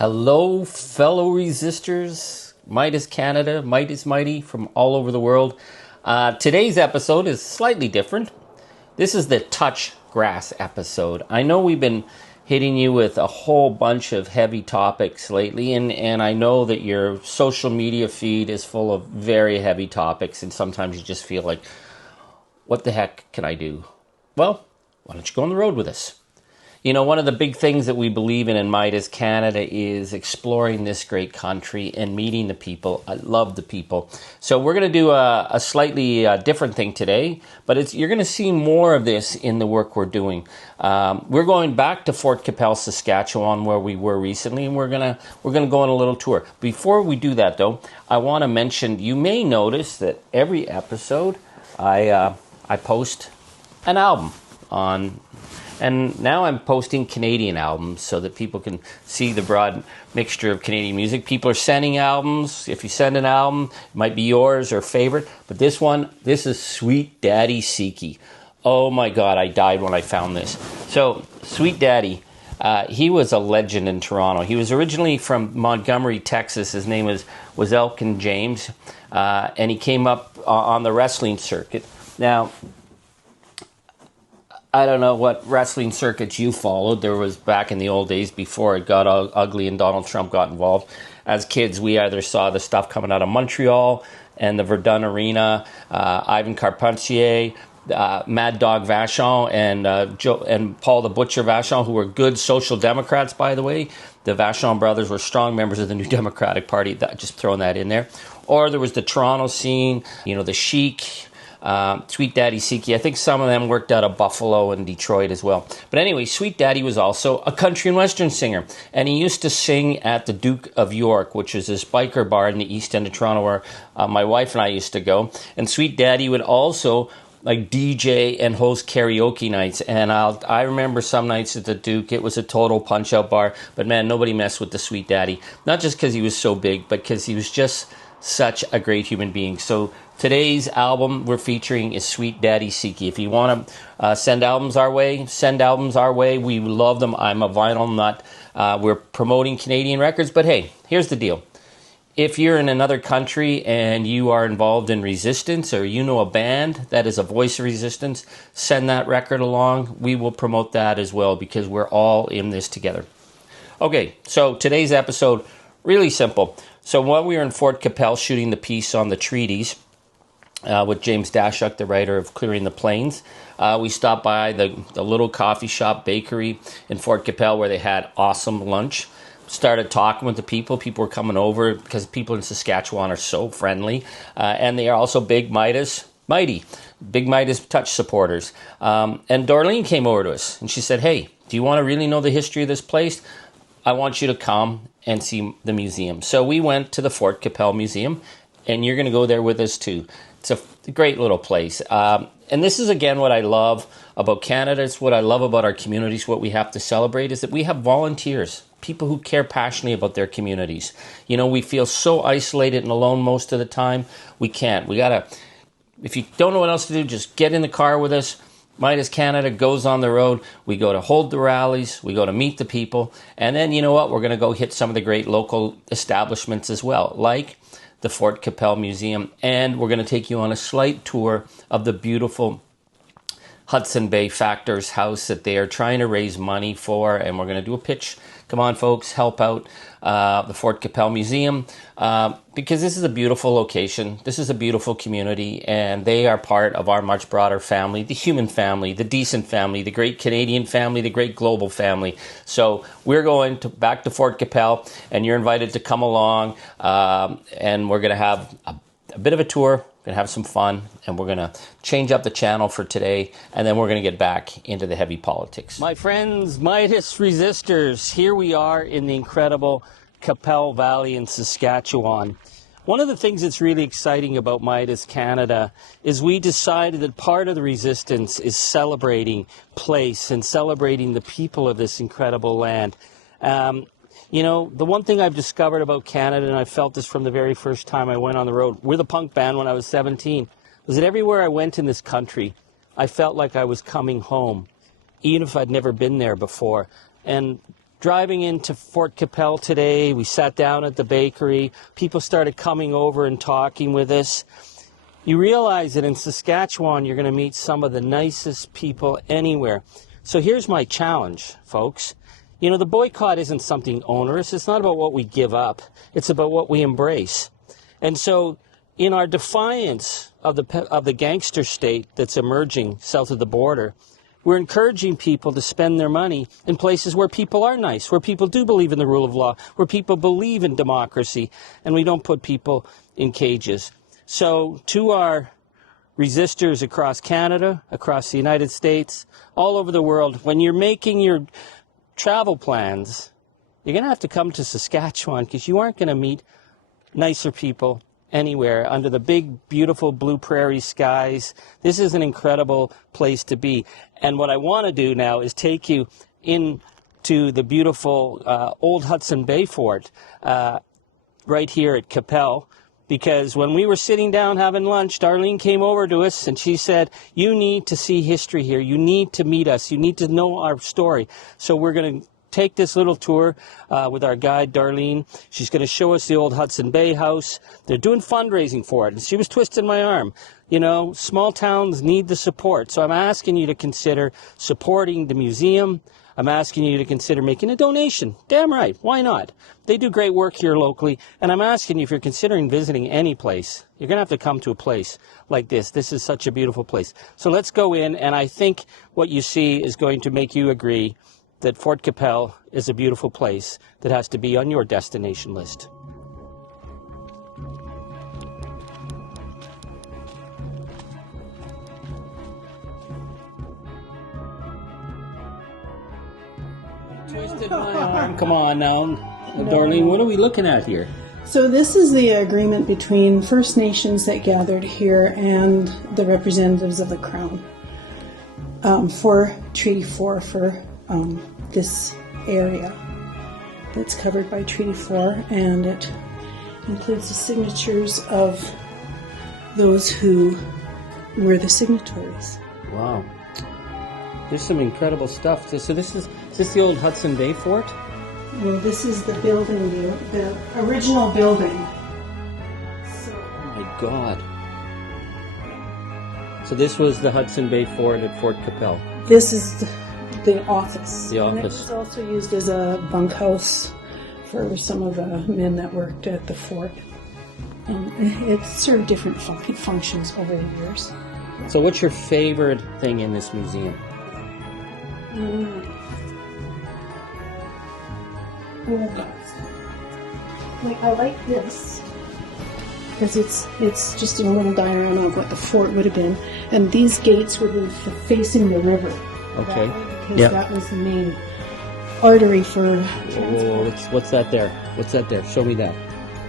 Hello, fellow resistors. Meidas Canada, Meidas Mighty from all over the world. Today's episode is slightly different. This is the touch grass episode. I know we've been hitting you with a whole bunch of heavy topics lately, and I know that your social media feed is full of very heavy topics, and sometimes you just feel like, what the heck can I do? Well, why don't you go on the road with us? You know, one of the big things that we believe in Meidas Canada is exploring this great country and meeting the people. I love the people. So we're going to do a slightly different thing today, but you're going to see more of this in the work we're doing. We're going back to Fort Qu'appelle, Saskatchewan, where we were recently, and we're going to go on a little tour. Before we do that, though, I want to mention, you may notice that every episode I post an album on. And now I'm posting Canadian albums so that people can see the broad mixture of Canadian music. People are sending albums. If you send an album, it might be yours or favorite. But this is Sweet Daddy Seeky. Oh my God, I died when I found this. So, Sweet Daddy, he was a legend in Toronto. He was originally from Montgomery, Texas. His name was Elkin James. And he came up on the wrestling circuit. Now, I don't know what wrestling circuits you followed. There was back in the old days before it got ugly and Donald Trump got involved. As kids, we either saw the stuff coming out of Montreal and the Verdun Arena, Ivan Carpentier, Mad Dog Vachon, and Paul the Butcher Vachon, who were good social democrats, by the way. The Vachon brothers were strong members of the New Democratic Party. Just throwing that in there. Or there was the Toronto scene, the Chic, Sweet Daddy Seeky. I think some of them worked out of Buffalo and Detroit as well. But anyway, Sweet Daddy was also a country and western singer. And he used to sing at the Duke of York, which is this biker bar in the east end of Toronto where my wife and I used to go. And Sweet Daddy would also DJ and host karaoke nights. And I remember some nights at the Duke, it was a total punch-out bar. But man, nobody messed with the Sweet Daddy. Not just because he was so big, but because he was just such a great human being. So today's album we're featuring is Sweet Daddy Seeky. If you want to send albums our way, send albums our way. We love them. I'm a vinyl nut. We're promoting Canadian records. But hey, here's the deal. If you're in another country and you are involved in resistance, or you know a band that is a voice of resistance, send that record along. We will promote that as well because we're all in this together. Okay, so today's episode, really simple. So while we were in Fort Qu'appelle shooting the piece on the treaties with James Dashuk, the writer of Clearing the Plains, we stopped by the little coffee shop bakery in Fort Qu'appelle where they had awesome lunch. Started talking with the people. People were coming over because people in Saskatchewan are so friendly. And they are also big Meidas Touch supporters. And Darlene came over to us and she said, hey, do you want to really know the history of this place? I want you to come and see the museum. So we went to the Fort Qu'appelle Museum, and you're going to go there with us too. It's a great little place. And this is, again, what I love about Canada. It's what I love about our communities. What we have to celebrate is that we have volunteers, people who care passionately about their communities. We feel so isolated and alone most of the time. We can't. We got to, if you don't know what else to do, just get in the car with us. Meidas Canada goes on the road. We go to hold the rallies. We go to meet the people. And then, you know what? We're going to go hit some of the great local establishments as well, like the Fort Qu'appelle Museum. And we're going to take you on a slight tour of the beautiful Hudson Bay Factor's house that they are trying to raise money for. And we're going to do a pitch. Come on, folks, help out the Fort Qu'appelle Museum because this is a beautiful location. This is a beautiful community, and they are part of our much broader family, the human family, the decent family, the great Canadian family, the great global family. So we're going back to Fort Qu'appelle, and you're invited to come along, and we're going to have a bit of a tour. We're going to have some fun, and we're going to change up the channel for today, and then we're going to get back into the heavy politics. My friends, Meidas resistors, here we are in the incredible Qu'appelle Valley in Saskatchewan. One of the things that's really exciting about Meidas Canada is we decided that part of the resistance is celebrating place and celebrating the people of this incredible land. The one thing I've discovered about Canada, and I felt this from the very first time I went on the road with a punk band when I was 17, was that everywhere I went in this country, I felt like I was coming home, even if I'd never been there before. And driving into Fort Qu'appelle today, we sat down at the bakery. People started coming over and talking with us. You realize that in Saskatchewan, you're going to meet some of the nicest people anywhere. So here's my challenge, folks. You know, the boycott isn't something onerous. It's not about what we give up. It's about what we embrace. And so in our defiance of the gangster state that's emerging south of the border, we're encouraging people to spend their money in places where people are nice, where people do believe in the rule of law, where people believe in democracy, and we don't put people in cages. So to our resistors across Canada, across the United States, all over the world, when you're making your travel plans, you're going to have to come to Saskatchewan because you aren't going to meet nicer people anywhere under the big, beautiful blue prairie skies. This is an incredible place to be. And what I want to do now is take you into the beautiful old Hudson Bay Fort right here at Qu'appelle. Because when we were sitting down having lunch, Darlene came over to us and she said, you need to see history here. You need to meet us. You need to know our story. So we're going to take this little tour with our guide, Darlene. She's going to show us the old Hudson Bay House. They're doing fundraising for it. And she was twisting my arm. You know, small towns need the support. So I'm asking you to consider supporting the museum. I'm asking you to consider making a donation. Damn right. Why not? They do great work here locally. And I'm asking you, if you're considering visiting any place, you're going to have to come to a place like this. This is such a beautiful place. So let's go in. And I think what you see is going to make you agree that Fort Qu'appelle is a beautiful place that has to be on your destination list. Twisted my arm. Come on now. Darlene, what are we looking at here? So this is the agreement between First Nations that gathered here and the representatives of the Crown for Treaty 4 for this area that's covered by Treaty 4, and it includes the signatures of those who were the signatories. Wow. There's some incredible stuff. So is this the old Hudson Bay Fort? Well, this is the building, the original building. Oh my God. So this was the Hudson Bay Fort at Fort Qu'appelle. This is the office. The office. And it was also used as a bunkhouse for some of the men that worked at the fort. And it served different functions over the years. So what's your favorite thing in this museum? Like, I like this because it's just a little diorama of what the fort would have been, and these gates would be facing the river. Okay. Because that was the main artery for transport. Oh, what's that there? What's that there? Show me that.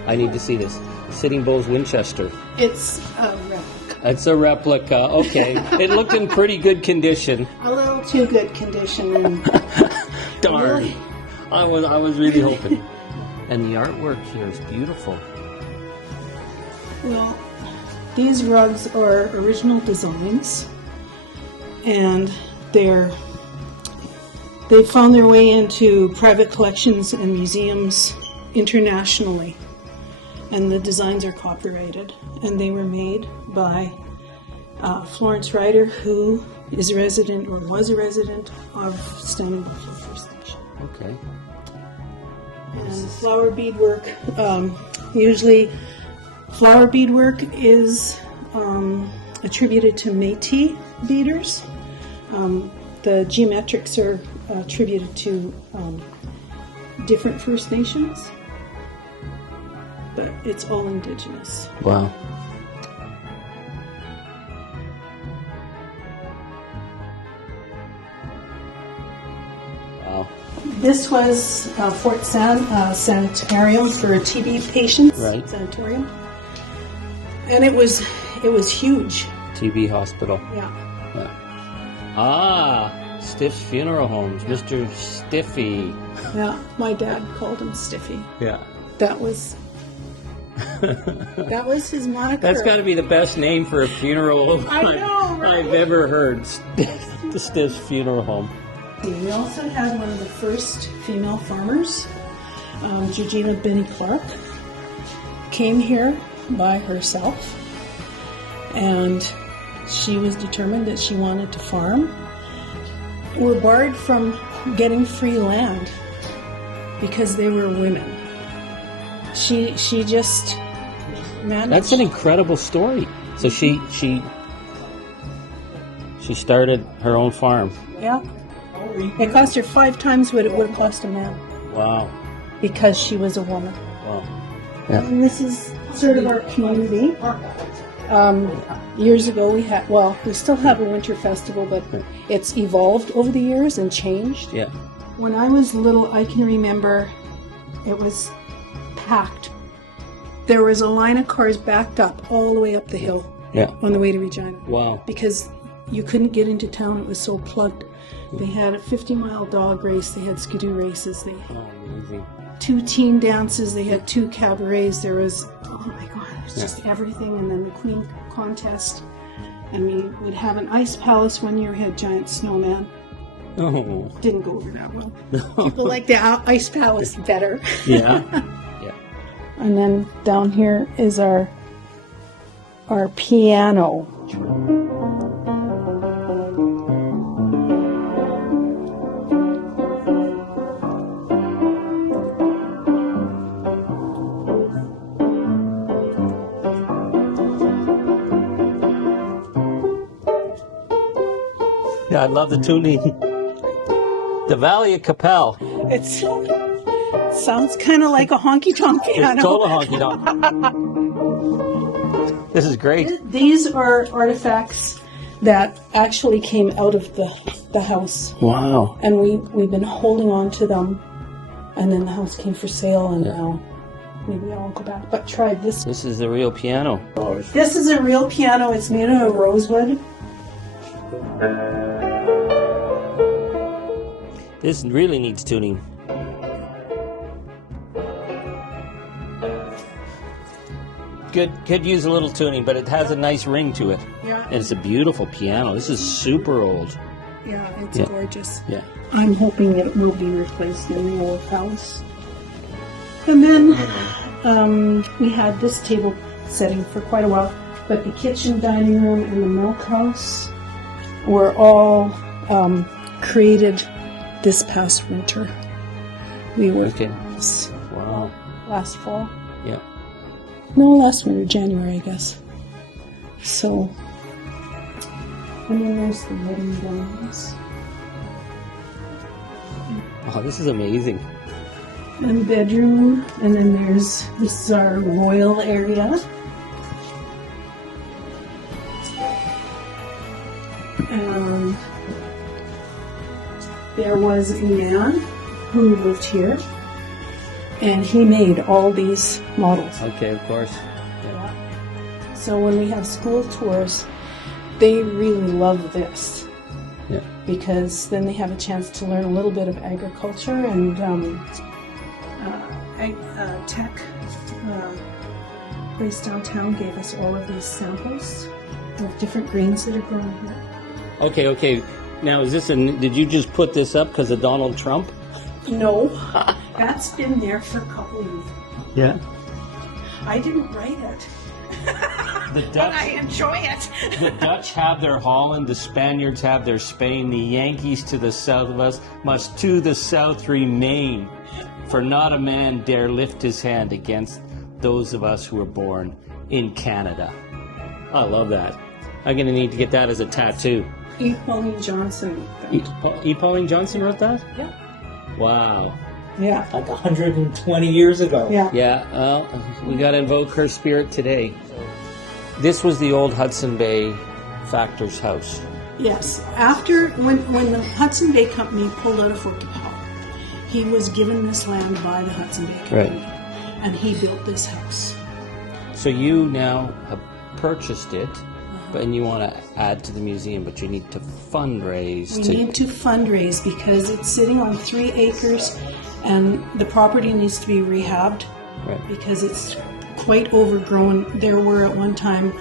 I need to see this. Sitting Bull's Winchester. It's a replica. It's a replica. Okay. It looked in pretty good condition. A little too good condition. And darn. Really? I was really hoping. And the artwork here is beautiful. Well, these rugs are original designs, and they found their way into private collections and museums internationally. And the designs are copyrighted, and they were made by Florence Ryder, who is a resident or was a resident of Standing Buffalo First Nation. Okay. And flower beadwork, usually flower beadwork is attributed to Métis beaders. The geometrics are attributed to different First Nations. But it's all Indigenous. Wow. Wow. This was Fort Sanitarium for TB patients. Right. Sanatorium. And it was huge. TB hospital. Yeah. Ah, Stiff's Funeral Homes, Mr. Stiffy. Yeah. My dad called him Stiffy. Yeah. That was his moniker. That's got to be the best name for a funeral home I know, right? I've ever heard. The Stiff's Funeral Home. We also had one of the first female farmers, Georgina Benny Clark, came here by herself, and she was determined that she wanted to farm. We're barred from getting free land because they were women. She just managed. That's an incredible story. So she started her own farm. Yeah. It cost her 5 times what it would have cost a man. Wow. Because she was a woman. Wow. Yeah. And this is sort of our community. Years ago we still have a winter festival, but it's evolved over the years and changed. Yeah. When I was little, I can remember it was packed. There was a line of cars backed up all the way up the hill on the way to Regina. Wow. Because you couldn't get into town, it was so plugged. They had a 50-mile dog race, they had skidoo races, they had amazing. 2 teen dances, they had 2 cabarets, there was, oh my God, it was just everything, and then the Queen contest. And we would have an ice palace. One year we had giant snowman. Oh. Didn't go over that well. People like the ice palace better. Yeah. Yeah. And then down here is our piano. Yeah, I love the tuning. The Valley of Qu'appelle. It sounds kind of like a honky-tonk piano. It's total honky-tonk. This is great. These are artifacts that actually came out of the house. Wow. And we've been holding on to them. And then the house came for sale, and now maybe I'll go back. But try this. This is the real piano. This is a real piano. It's made out of rosewood. This really needs tuning. Could use a little tuning, but it has a nice ring to it. Yeah. And it's a beautiful piano. This is super old. Yeah, it's gorgeous. Yeah. I'm hoping that it will be replaced in the old house. And then we had this table setting for quite a while, but the kitchen, dining room, and the milk house were all created this past winter. We were Wow. last fall. Yeah. No, last winter, January, I guess. So, and then there's the wedding gowns. Oh, this is amazing. And bedroom, and then this is our royal area. And there was a man who lived here, and he made all these models. Okay, of course. Yeah. So when we have school tours, they really love this. Yeah. Because then they have a chance to learn a little bit of agriculture, and tech place downtown gave us all of these samples of different grains that are grown here. Okay. Now, did you just put this up because of Donald Trump? No, that's been there for a couple of years. Yeah. I didn't write it. But I enjoy it. The Dutch have their Holland, the Spaniards have their Spain, the Yankees to the south of us must to the south remain, for not a man dare lift his hand against those of us who were born in Canada. I love that. I'm going to need to get that as a tattoo. E. Pauline Johnson wrote that. E. Pauline Johnson wrote that? Yeah. Wow. Yeah. Like 120 years ago. Yeah. Yeah, well, we got to invoke her spirit today. This was the old Hudson Bay Factor's house. Yes. After, when the Hudson Bay Company pulled out of Fort Qu'appelle, he was given this land by the Hudson Bay Company. Right. And he built this house. So you now have purchased it, and you want to add to the museum, but you need to fundraise. We need to fundraise because it's sitting on 3 acres, and the property needs to be rehabbed because it's quite overgrown. There were at one time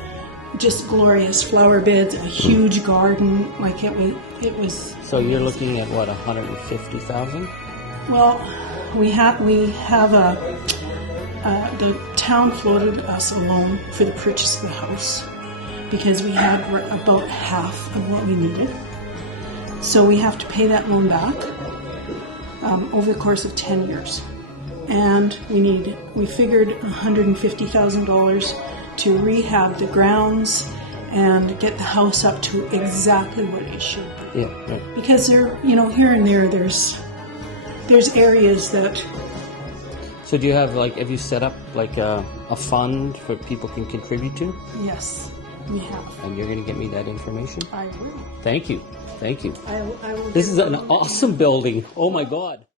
just glorious flower beds, a huge garden. Like it was. So you're looking at what, 150,000? Well, we have the town floated us a loan for the purchase of the house because we had about half of what we needed. So we have to pay that loan back over the course of 10 years. And we figured $150,000 to rehab the grounds and get the house up to exactly what it should be. Yeah, right. Because here and there's areas that. So do you have have you set up a fund for people can contribute to? Yes, we have. And you're going to get me that information? I will. Thank you. Thank you. I will. This is an awesome building. Oh my God.